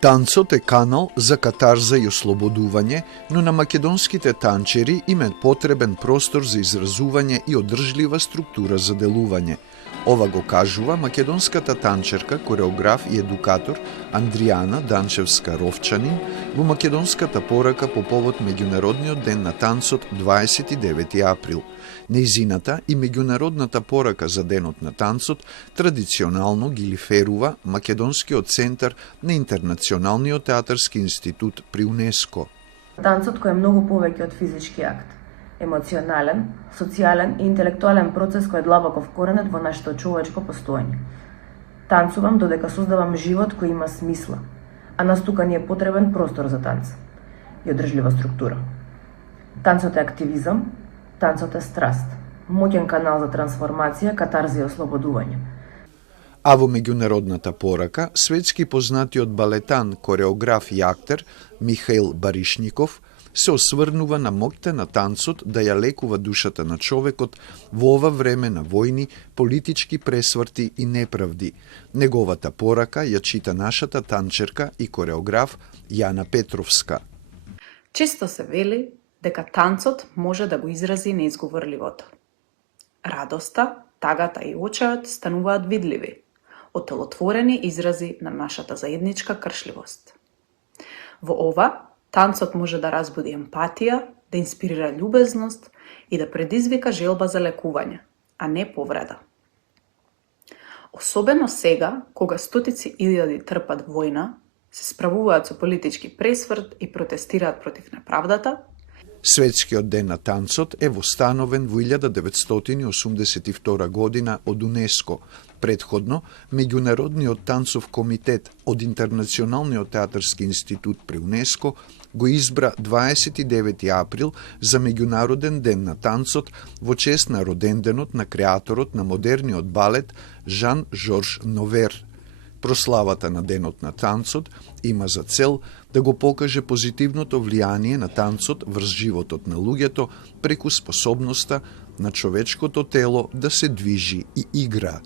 Танцот е канал за катарза и ослободување, но на македонските танчери им е потребен простор за изразување и одржлива структура за делување. Ова го кажува македонската танчерка, кореограф и едукатор Андријана Данчевска-Ровчанин во македонската порака по повод Меѓународниот ден на танцот 29 април. Нејзината и меѓународната порака за денот на танцот традиционално ги лиферува Македонскиот центар на Интернационалниот театарски институт при УНЕСКО. Танцот кој е многу повеќе од физички акт. Емоционален, социјален и интелектуален процес кој е длабоко вкоренет во нашето човечко постоење. Танцувам додека создавам живот кој има смисла, а на стука ни е потребен простор за танц и одржлива структура. Танцот е активизам, танцот е страст, моќен канал за трансформација, катарзија и ослободување. А во меѓународната порака, светски познатиот балетан, кореограф и актер Михаил Баришников се осврнува на моќта на танцот да ја лекува душата на човекот во ова време на војни, политички пресврти и неправди. Неговата порака ја чита нашата танчерка и кореограф Јана Петровска. Често се вели дека танцот може да го изрази неизговорливото. Радоста, тагата и очајот стануваат видливи, отелотворени изрази на нашата заедничка кршливост. Во ова, танцот може да разбуди емпатија, да инспирира љубезност и да предизвика желба за лекување, а не повреда. Особено сега, кога стотици илјади трпат војна, се справуваат со политички пресврт и протестираат против неправдата, Светскиот ден на танцот е востановен во 1982 година од УНЕСКО. Предходно, Меѓународниот танцов комитет од Интернационалниот театарски институт при УНЕСКО го избра 29 април за Меѓународен ден на танцот во чест на роденденот на креаторот на модерниот балет Жан-Жорж Новер. Прославата на денот на танцот има за цел да го покаже позитивното влијание на танцот врз животот на луѓето преку способноста на човечкото тело да се движи и игра.